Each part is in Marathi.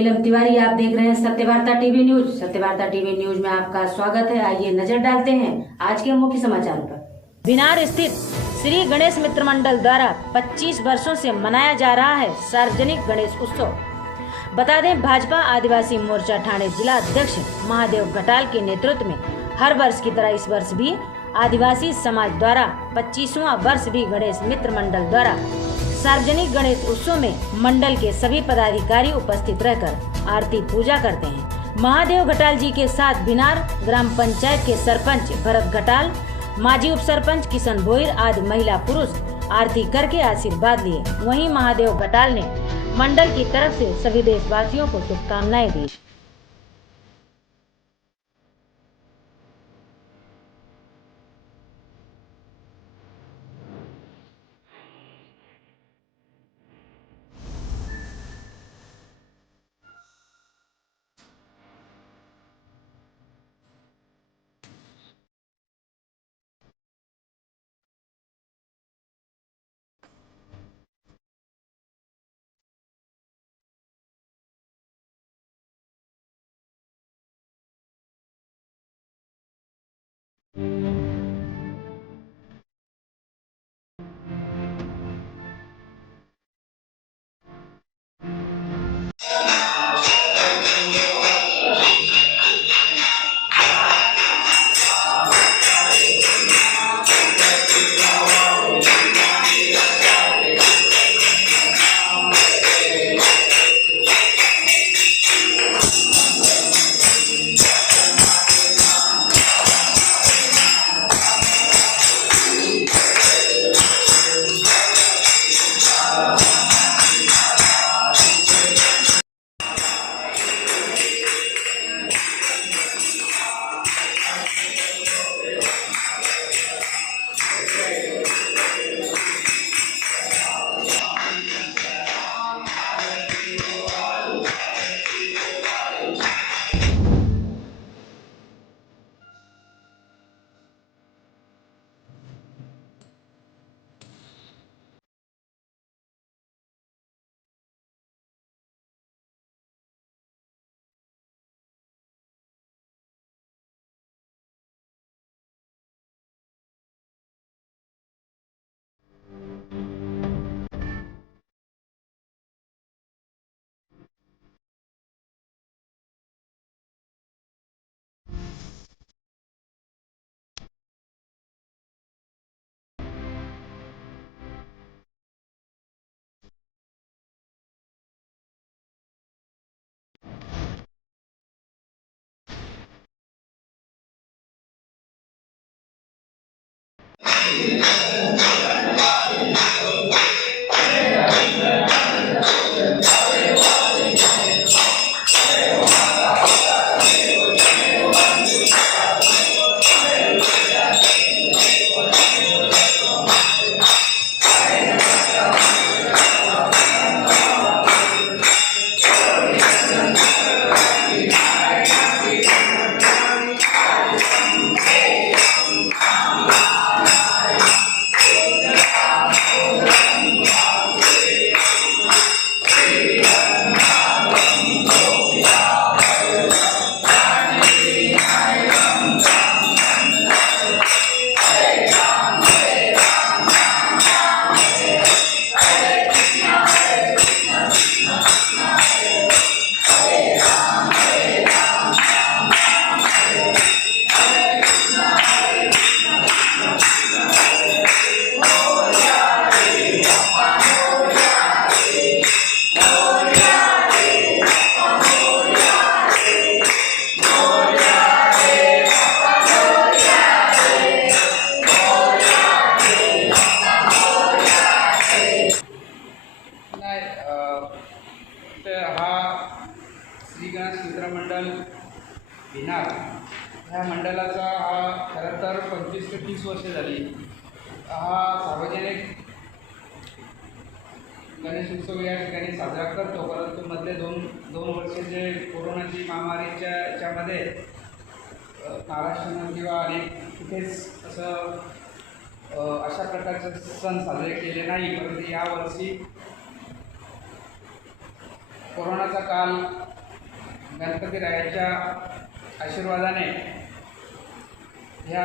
नीलम तिवारी, आप देख रहे हैं Satyavarta TV news. Satyavarta TV news में आपका स्वागत है। आइए नजर डालते हैं आज के मुख्य समाचार पर। बिनार स्थित श्री गणेश मित्र मंडल द्वारा 25 वर्षों से मनाया जा रहा है सार्वजनिक गणेश उत्सव। बता दें, भाजपा आदिवासी मोर्चा ठाणे जिला अध्यक्ष महादेव घटाल के नेतृत्व में हर वर्ष की तरह इस वर्ष भी आदिवासी समाज द्वारा 25वां वर्ष भी गणेश मित्र मंडल द्वारा सार्वजनिक गणेश उत्सव में मंडल के सभी पदाधिकारी उपस्थित रहकर आरती पूजा करते हैं। महादेव घटाल जी के साथ बिनार ग्राम पंचायत के सरपंच भरत घटाल, माजी उप सरपंच किशन भोईर आदि महिला पुरुष आरती करके आशीर्वाद लिए। वहीं महादेव घटाल ने मंडल की तरफ से सभी देशवासियों को शुभकामनाएं दी। श्री गणेश मित्र मंडल बिनार ह्या मंडळाचा हा खरं तर 25 ते 30 वर्षे झाली हा सार्वजनिक गणेश उत्सव या ठिकाणी साजरा करतो। परंतु मधले दोन वर्षे जे कोरोनाची महामारीच्या याच्यामध्ये महाराष्ट्रानं किंवा अनेक कुठेच असं अशा प्रकारचे सण साजरे केले नाही। परंतु यावर्षी कोरोनाचा काल गणपतीरायाच्या आशीर्वादाने ह्या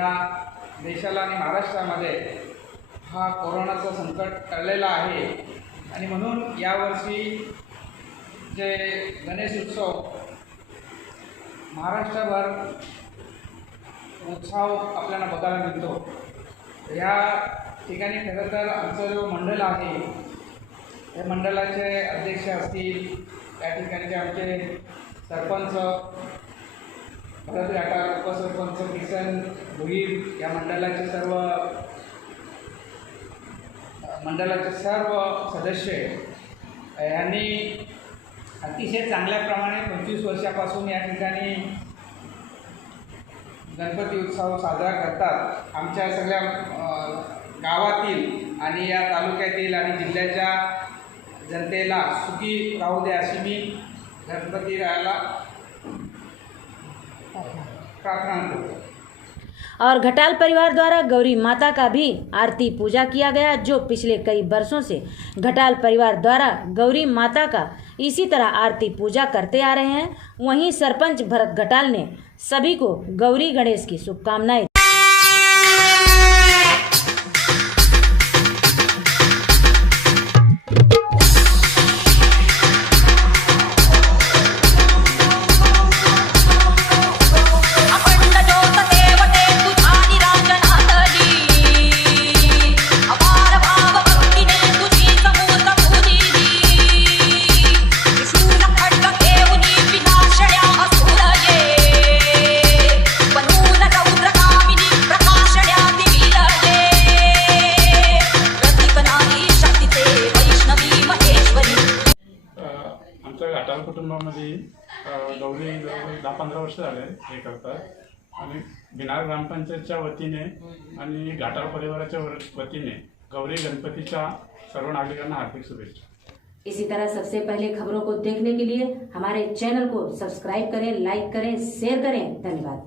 देशाला आणि महाराष्ट्रामध्ये हा कोरोनाचं संकट टळलेला आहे आणि म्हणून यावर्षी जे गणेश उत्सव महाराष्ट्रभर उत्सव आपल्याला बघायला मिळतो। या ठिकाणी खरं तर आमचं जो मंडळ आहे या मंडळाचे अध्यक्ष असतील, या ठिकाणचे आमचे सरपंच भरत घाटार, उपसरपंच किसन भुईर, या मंडळाचे सर्व सदस्य यांनी अतिशय चांगल्याप्रमाणे 25 वर्षापासून या ठिकाणी गणपती उत्सव साजरा करतात। आमच्या सगळ्या गावातील आणि या तालुक्यातील आणि जिल्ह्याच्या जनतेला सुखी राहू दे अशी मी गणपतीरायाला प्रार्थना करतो। और घटाल परिवार द्वारा गौरी माता का भी आरती पूजा किया गया, जो पिछले कई वर्षों से घटाल परिवार द्वारा गौरी माता का इसी तरह आरती पूजा करते आ रहे हैं। वहीं सरपंच भरत घटाल ने सभी को गौरी गणेश की शुभकामनाएं घाटाल कुटुंबामध्ये गौरी 10-15 वर्ष झाले हे करतात आणि बिनार ग्रामपंचायतच्या वतीने आणि घाटाल परिवाराच्या वतीने गौरी गणपतीच्या सर्व नागरिकांना हार्दिक शुभेच्छा। इसी तरह सबसे पहले खबरों को देखने के लिए हमारे चैनल को सब्सक्राइब करें, लाइक करें, शेयर करें। धन्यवाद।